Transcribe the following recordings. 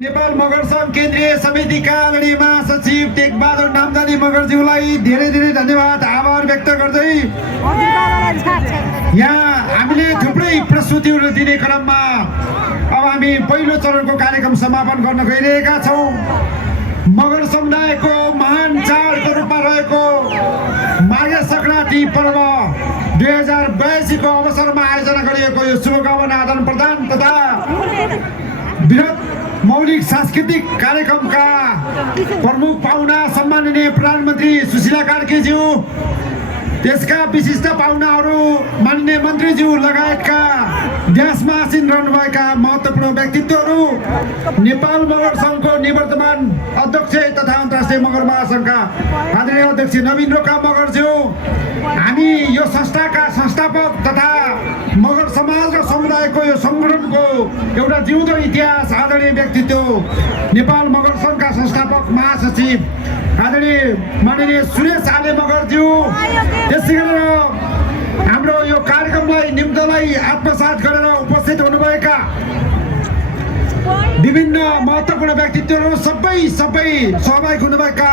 नेपाल मगर सङ्घ केन्द्रीय समितिका आदरणीय महासचिव टेकबहादुर नामदानी मगरज्यूलाई धेरै धेरै धन्यवाद आभार व्यक्त गर्दै यहाँ हामीले थुप्रै प्रस्तुतिहरू दिने क्रममा अब हामी पहिलो चरणको कार्यक्रम समापन गर्न गइरहेका छौँ। मगर समुदायको महान चाडको रूपमा रहेको माघे सङ्क्रान्ति पर्व 2082 को अवसरमा आयोजना गरिएको यो शुभकामना आदान प्रदान तथा वृहत मौलिक सांस्कृतिक कार्यक्रमका प्रमुख पाहुना सम्माननीय प्रधानमन्त्री सुशीला कार्कीज्यू, त्यसका विशिष्ट पाहुनाहरू माननीय मन्त्रीज्यू लगायतका देशमा आसीन रहनुभएका महत्त्वपूर्ण व्यक्तित्वहरू, नेपाल मगर सङ्घको निवर्तमान अध्यक्ष तथा अन्तर्राष्ट्रिय मगर महासङ्घका आदरणीय अध्यक्ष नवीन रोका मगरज्यू, हामी यो संस्थाका संस्थापक तथा मगर समाज र समुदायको यो सङ्गठनको एउटा जिउँदो इतिहास आदरणीय व्यक्तित्व नेपाल मगर सङ्घका संस्थापक महासचिव आदरणीय माननीय सुरेश आले मगरज्यू, त्यसै गरेर हाम्रो यो कार्यक्रमलाई निम्तलाई आत्मसात गरेर उपस्थित हुनुभएका विभिन्न महत्त्वपूर्ण व्यक्तित्वहरू सबै सहभागी हुनुभएका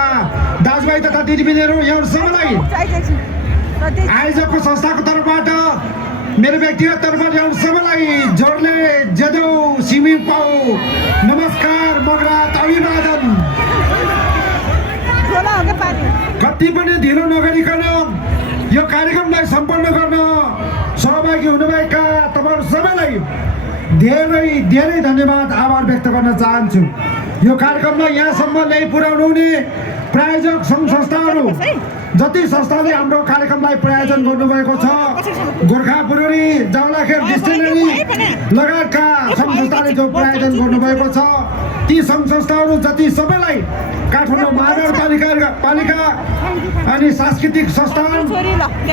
दाजुभाइ तथा दिदीबहिनीहरू, यहाँ सबैलाई आयोजकको संस्थाको तर्फबाट मेरो व्यक्तिगत तर्फबाट यहाँ सबैलाई जोडले जेदौ सिमी पाउ नमस्कार मगरात अभिवादन। कति पनि ढिलो नगरिकन यो कार्यक्रमलाई सम्पन्न गर्न सहभागी हुनुभएका तपाईहरु सबैलाई धेरै धेरै धन्यवाद आभार व्यक्त गर्न चाहन्छु। यो कार्यक्रमलाई यहाँसम्म ल्याइ पुर्याउनु हुने प्रायोजक सङ्घ संस्थाहरू जति संस्थाले हाम्रो कार्यक्रमलाई प्रायोजन गर्नुभएको छ, गोर्खा ब्रुअरी, जावलाखेर डिस्टिलरी लगायतका सङ्घ संस्थाले जो प्रायोजन गर्नुभएको छ, ती सङ्घ संस्थाहरू जति सबैलाई काठमाडौँ महानगरपालिका अनि सांस्कृतिक संस्थान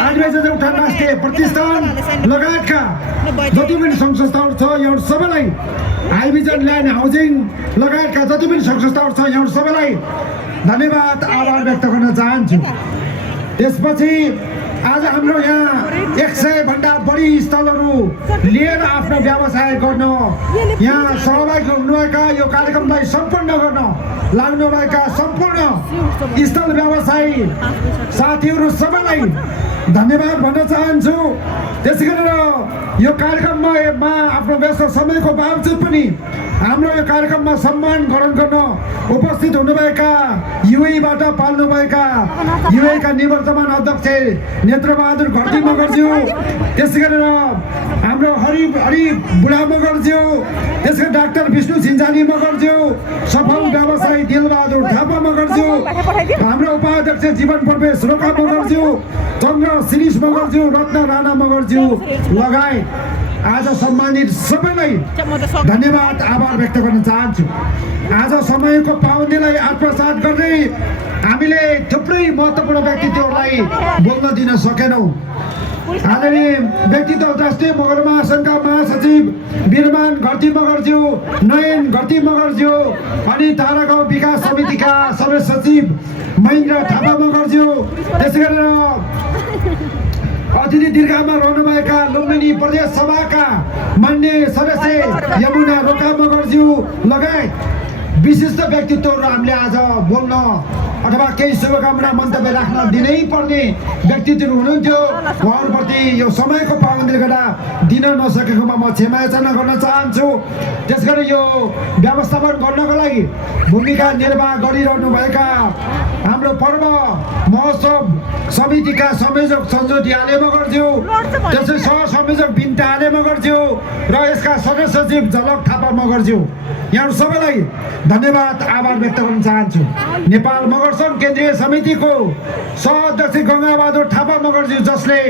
आदिवासी देउठान राष्ट्रिय प्रतिष्ठान लगायतका जति पनि सङ्घ संस्थाहरू छ, यहाँ सबैलाई हाइभिजन ल्यान्ड हाउसिङ लगायतका जति पनि सङ्घ संस्थाहरू छ, यहाँ सबैलाई धन्यवाद आभार व्यक्त गर्न चाहन्छु। त्यसपछि आज हाम्रो यहाँ 100 भन्दा बढी स्थलहरू लिएर आफ्नो व्यवसाय गर्न यहाँ सहभागी हुनुभएका यो कार्यक्रमलाई सम्पन्न गर्न लाग्नुभएका सम्पूर्ण स्थल व्यवसायी साथीहरू सबैलाई धन्यवाद भन्न चाहन्छु। त्यसै गरेर यो कार्यक्रममा आफ्नो व्यस्त समयको बावजुद पनि हाम्रो यो कार्यक्रममा सम्मान ग्रहण गर्न उपस्थित हुनुभएका युएबाट पाल्नुभएका युएका निवर्तमान अध्यक्ष नेत्रबहादुर घरती मगरज्यू, त्यसै गरेर हाम्रो हरि बुढा मगरज्यू, त्यसै गरी डाक्टर विष्णु सिन्जानी मगरज्यू, सफल व्यवसायी दिलबहादुर थापा मगरज्यू, हाम्रो उपाध्यक्ष जीवन प्रवेश रोका मगरज्यू, चन्द्र शिरीष मगरज्यू, रत्न राणा मगरज्यू लगायत आज सम्मानित सबैलाई धन्यवाद आभार व्यक्त गर्न चाहन्छु। आज समयको पाबन्दीलाई आत्मसात गर्दै हामीले थुप्रै महत्त्वपूर्ण व्यक्तित्वहरूलाई बोल्न दिन सकेनौँ। आदरणीय व्यक्तित्व राष्ट्रिय मगर महासङ्घका महासचिव बिरमान घरती मगरज्यू, नयन घरती मगरज्यू अनि तारागाउँ विकास समितिका सदस्य सचिव महेन्द्र थापा मगरज्यू, त्यसै गरेर अतिथि दीर्घामा रहनुभएका लुम्बिनी प्रदेश सभाका मान्य सदस्य यमुना रोका मगरज्यू लगायत विशिष्ट व्यक्तित्वहरू हामीले आज बोल्न अथवा केही शुभकामना मन्तव्य राख्न दिनै पर्ने व्यक्तित्वहरू हुनुहुन्थ्यो। उहाँहरूप्रति यो समयको पाबन्दीले गर्दा दिन नसकेकोमा म क्षमा याचना गर्न चाहन्छु। त्यसगरी यो व्यवस्थापन गर्नको लागि भूमिका निर्वाह गरिरहनुभएका हाम्रो पर्व महोत्सव समितिका संयोजक सञ्जोती आले मगरज्यू, त्यसै सह संयोजक बिन्ता आले मगरज्यू र यसका सदस्य सचिव झलक थापा मगरज्यू, यहाँ सबैलाई धन्यवाद आभार व्यक्त गर्न चाहन्छु। नेपाल मगर सङ्घ केन्द्रीय समितिको सह अध्यक्ष गङ्गाबहादुर थापा मगरज्यू, जसले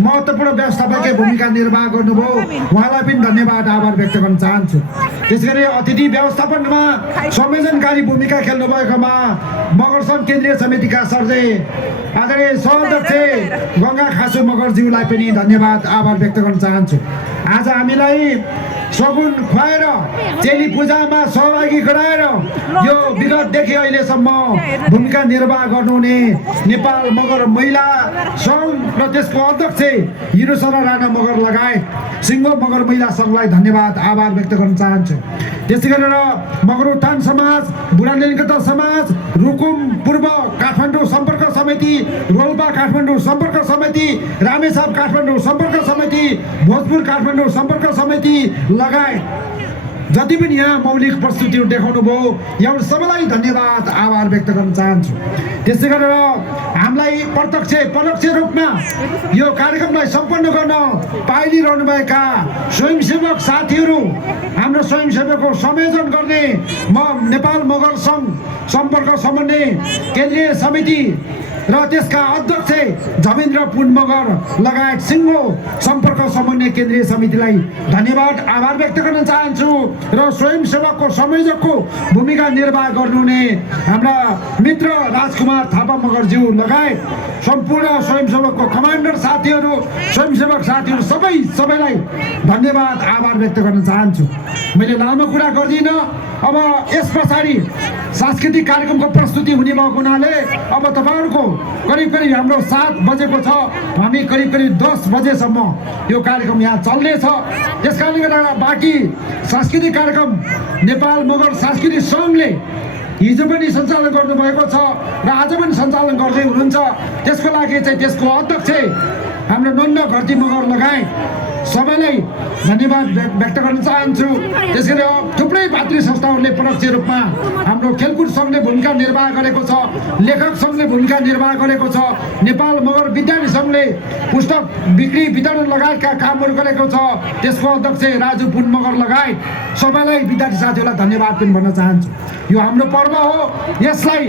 महत्त्वपूर्ण व्यवस्थापकीय भूमिका निर्वाह गर्नुभयो, उहाँलाई पनि धन्यवाद आभार व्यक्त गर्न चाहन्छु। त्यसगरी अतिथि व्यवस्थापनमा संयोजनकारी भूमिका खेल्नुभएकोमा मगर सङ्घ केन्द्रीय समितिका सर्जय आदरणीय सहअध्यक्ष गङ्गा खासु मगरज्यूलाई पनि धन्यवाद आभार व्यक्त गर्न चाहन्छु। आज हामीलाई सगुन खुवाएर चेली पूजामा सहभागी गराएर यो विगतदेखि अहिलेसम्म भूमिका निर्वाह गर्नुहुने नेपाल मगर महिला सङ्घ र त्यसको अध्यक्ष हिरोसरा राणा मगर लगायत सिङ्गो मगर महिला सङ्घलाई धन्यवाद आभार व्यक्त गर्न चाहन्छु। त्यसै गरेर मगर उत्थान समाज, बुढानीलकथा समाज, रुकुम पूर्व काठमाडौँ सम्पर्क समिति, रोल्पा काठमाडौँ सम्पर्क समिति, रामेछाप काठमाडौँ सम्पर्क समिति, भोजपुर काठमाडौँ सम्पर्क समिति लगायत जति पनि यहाँ मौलिक प्रस्तुतिहरू देखाउनु भयो यहाँ सबैलाई धन्यवाद आभार व्यक्त गर्न चाहन्छु। त्यसै गरेर हामीलाई प्रत्यक्ष परोक्ष रूपमा यो कार्यक्रमलाई सम्पन्न गर्न पाइलिरहनुभएका स्वयंसेवक साथीहरू, हाम्रो स्वयंसेवकको संयोजन गर्ने नेपाल मगर सङ्घ सम्पर्क समन्वय केन्द्रीय समिति र त्यसका अध्यक्ष जमेन्द्र पुन मगर लगायत सिङ्गो सम्पर्क समन्वय केन्द्रीय समितिलाई धन्यवाद आभार व्यक्त गर्न चाहन्छु। र स्वयंसेवकको संयोजकको भूमिका निर्वाह गर्नुहुने हाम्रा मित्र राजकुमार थापा मगरज्यू लगायत सम्पूर्ण स्वयंसेवकको कमान्डर साथीहरू, स्वयंसेवक साथीहरू सबैलाई धन्यवाद आभार व्यक्त गर्न चाहन्छु। मैले लामो कुरा गर्दिनँ। अब यस पछाडि सांस्कृतिक कार्यक्रमको प्रस्तुति हुने भएको हुनाले अब तपाईँहरूको करिब हाम्रो 7 बजेको छ, हामी करिब 10 बजेसम्म यो कार्यक्रम यहाँ चल्नेछ। त्यस कारणले गर्दा बाँकी सांस्कृतिक कार्यक्रम नेपाल मगर सांस्कृतिक सङ्घले हिजो पनि सञ्चालन गर्नुभएको छ र आज पनि सञ्चालन गर्दै हुनुहुन्छ। त्यसको लागि चाहिँ त्यसको अध्यक्ष हाम्रो नन्द घरती मगर लगायत सबैलाई धन्यवाद व्यक्त गर्न चाहन्छु। त्यसैले थुप्रै भातृ संस्थाहरूले परोक्ष रूपमा हाम्रो खेलकुद सङ्घले भूमिका निर्वाह गरेको छ, लेखक सङ्घले भूमिका निर्वाह गरेको छ, नेपाल मगर विद्यार्थी सङ्घले पुस्तक बिक्री वितरण लगायतका कामहरू गरेको छ, त्यसको अध्यक्ष राजु पुन मगर लगायत सबैलाई विद्यार्थी साथीहरूलाई धन्यवाद पनि भन्न चाहन्छु। यो हाम्रो पर्व हो, यसलाई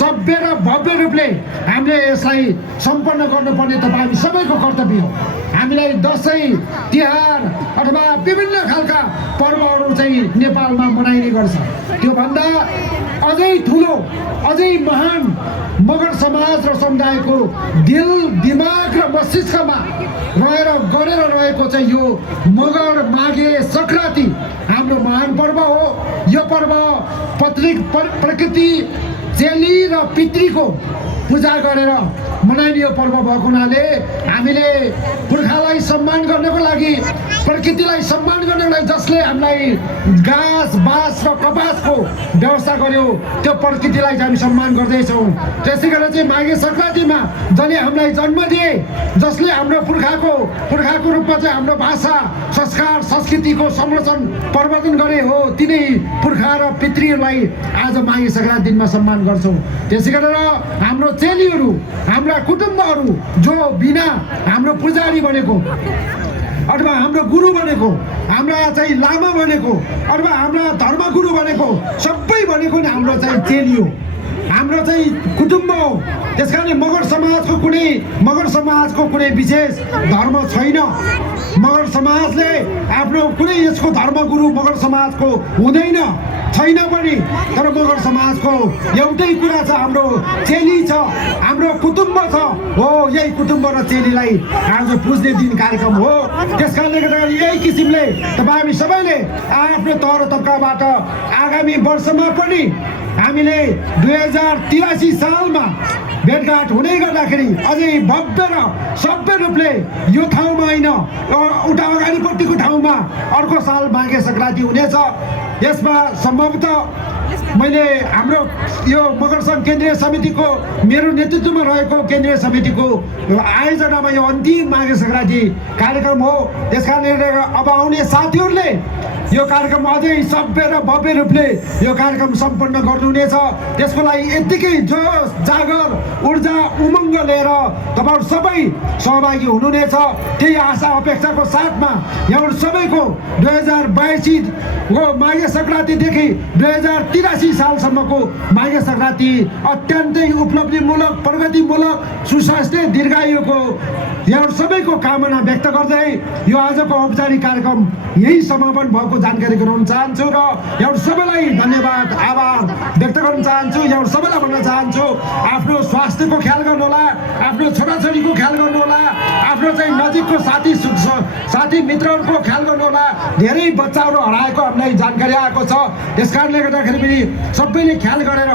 सभ्य र भव्य रूपले हामीले यसलाई सम्पन्न गर्नुपर्ने तपाईँ सबैको कर्तव्य हो। हामीलाई दसैँ तिहार अथवा विभिन्न खालका पर्वहरू चाहिँ नेपालमा मनाइने गर्छ। त्योभन्दा अझै ठुलो अझै महान मगर समाज र समुदायको दिल दिमाग र मस्तिष्कमा गरेर रहेको चाहिँ यो मगर माघे सङ्क्रान्ति हाम्रो महान पर्व हो। यो पर्व प्रकृति चेली र पितृको पूजा गरेर मनाइने यो पर्व भएको हुनाले हामीले पुर्खालाई सम्मान गर्नको लागि, प्रकृतिलाई सम्मान गर्नको लागि जसले हामीलाई घाँस बाँस र कपासको व्यवस्था गर्यो त्यो प्रकृतिलाई चाहिँ हामी सम्मान गर्दैछौँ। त्यसै गरेर चाहिँ माघे सङ्क्रान्तिमा जसले हामीलाई जन्म दिए, जसले हाम्रो पुर्खाको रूपमा चाहिँ हाम्रो भाषा संस्कार संस्कृतिको संरक्षण प्रवर्धन गरे हो, तिनै पुर्खा र पितृहरूलाई आज माघे सङ्क्रान्ति दिनमा सम्मान गर्छौँ। त्यसै गरेर हाम्रो चेलीहरू, हाम्रा कुटुम्बहरू जो बिना हाम्रो पुजारी बनेको अथवा हाम्रो गुरु बनेको, हाम्रा चाहिँ लामा बनेको अथवा हाम्रा धर्मगुरु बनेको सबै बनेको नि हाम्रो चाहिँ चेली हो, हाम्रो चाहिँ कुटुम्ब हो। त्यस कारण मगर समाजको कुनै विशेष धर्म छैन। मगर समाजले आफ्नो कुनै यसको धर्मगुरु मगर समाजको हुँदैन, छैन पनि। तर मगर समाजको एउटै कुरा छ, हाम्रो चेली छ, हाम्रो कुटुम्ब छ हो। यही कुटुम्ब र चेलीलाई आज पुज्ने दिन कार्यक्रम हो। त्यस कारणले गर्दाखेरि यही किसिमले तपाईँ सबैले आफ्नो तौर तब्काबाट आगामी वर्षमा पनि हामीले 2083 सालमा भेटघाट हुँदै गर्दाखेरि अझै भव्य र सभ्य रूपले यो ठाउँमा होइन, उता अगाडिपट्टिको ठाउँमा अर्को साल माघे सङ्क्रान्ति हुनेछ। यसमा सम्भवतः मैले हाम्रो यो मगर सङ्घ केन्द्रीय समितिको मेरो नेतृत्वमा रहेको केन्द्रीय समितिको आयोजनामा यो अन्तिम माघे सङ्क्रान्ति कार्यक्रम हो। त्यस कारणले अब आउने साथीहरूले यो कार्यक्रम अझै सभ्य र भव्य रूपले यो कार्यक्रम सम्पन्न गर्नुहुनेछ। त्यसको लागि यत्तिकै जोस जागर ऊर्जा उमङ्ग लिएर तपाईँहरू सबै सहभागी हुनुहुनेछ। त्यही आशा अपेक्षाको साथमा यहाँहरू सबैको 2082को माघे सङ्क्रान्तिदेखि 2083 सालसम्मको माघे सङ्क्रान्ति अत्यन्तै उपलब्धिमूलक, प्रगतिमूलक, सुस्वास्थ्य, दीर्घायुको यहाँहरू सबैको कामना व्यक्त गर्दै यो आजको औपचारिक कार्यक्रम यही समापन भएको जानकारी गराउन चाहन्छु र यहाँहरू सबैलाई धन्यवाद आभार व्यक्त गर्न चाहन्छु। यहाँहरू सबैलाई भन्न चाहन्छु आफ्नो स्वास्थ्यको ख्याल गर्नुहोला, आफ्नो छोराछोरीको ख्याल गर्नुहोला, आफ्नो आफ्नो चाहिँ नजिकको साथी मित्रहरूको ख्याल गर्नु होला। धेरै बच्चाहरू हराएको हामीलाई जानकारी आएको छ। यस कारणले गर्दाखेरि पनि सबैले ख्याल गरेर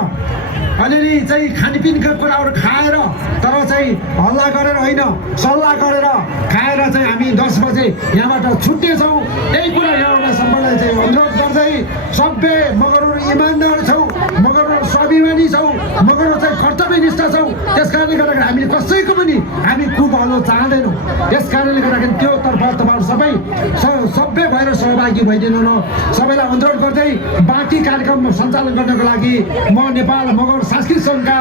अलिअलि चाहिँ खानपिनका कुराहरू खाएर तर चाहिँ हल्ला गरेर होइन, सल्लाह गरेर खाएर चाहिँ हामी 10 बजे यहाँबाट छुट्नेछौँ। यही कुरा यहाँबाट सबैलाई चाहिँ अनुरोध गर्दै, सभ्य मगरहरू इमान्दार छौँ, मगरहरू स्वाभिमानी छौँ, मगरहरू चाहिँ कर्तव्यनिष्ठ छौँ। त्यस कारणले गर्दाखेरि हामीले कसैको पनि हामी कुभलो चाहँदैनौँ। यस कारणले गर्दाखेरि त्योतर्फ तपाईँहरू सबै सभ्य भएर सहभागी भइदिनु न। सबैलाई अनुरोध गर्दै बाँकी कार्यक्रम सञ्चालन गर्नको लागि म नेपाल मगर सांस्कृतिक सङ्घका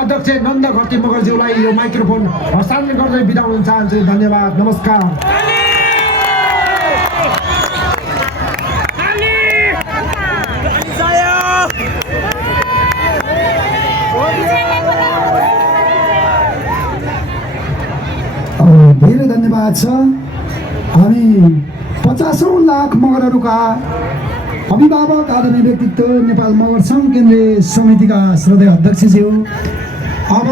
अध्यक्ष नन्द घरती मगरज्यूलाई यो माइक्रोफोन हस्तान्तरण गर्दै बिदा हुन चाहन्छु। धन्यवाद, नमस्कार। धेरै धन्यवाद छ। हामी 50औं लाख मगरहरूका अभिभावक आदरणीय व्यक्तित्व नेपाल मगर सङ्घ केन्द्रीय समितिका श्रद्धेय अध्यक्षज्यू, अब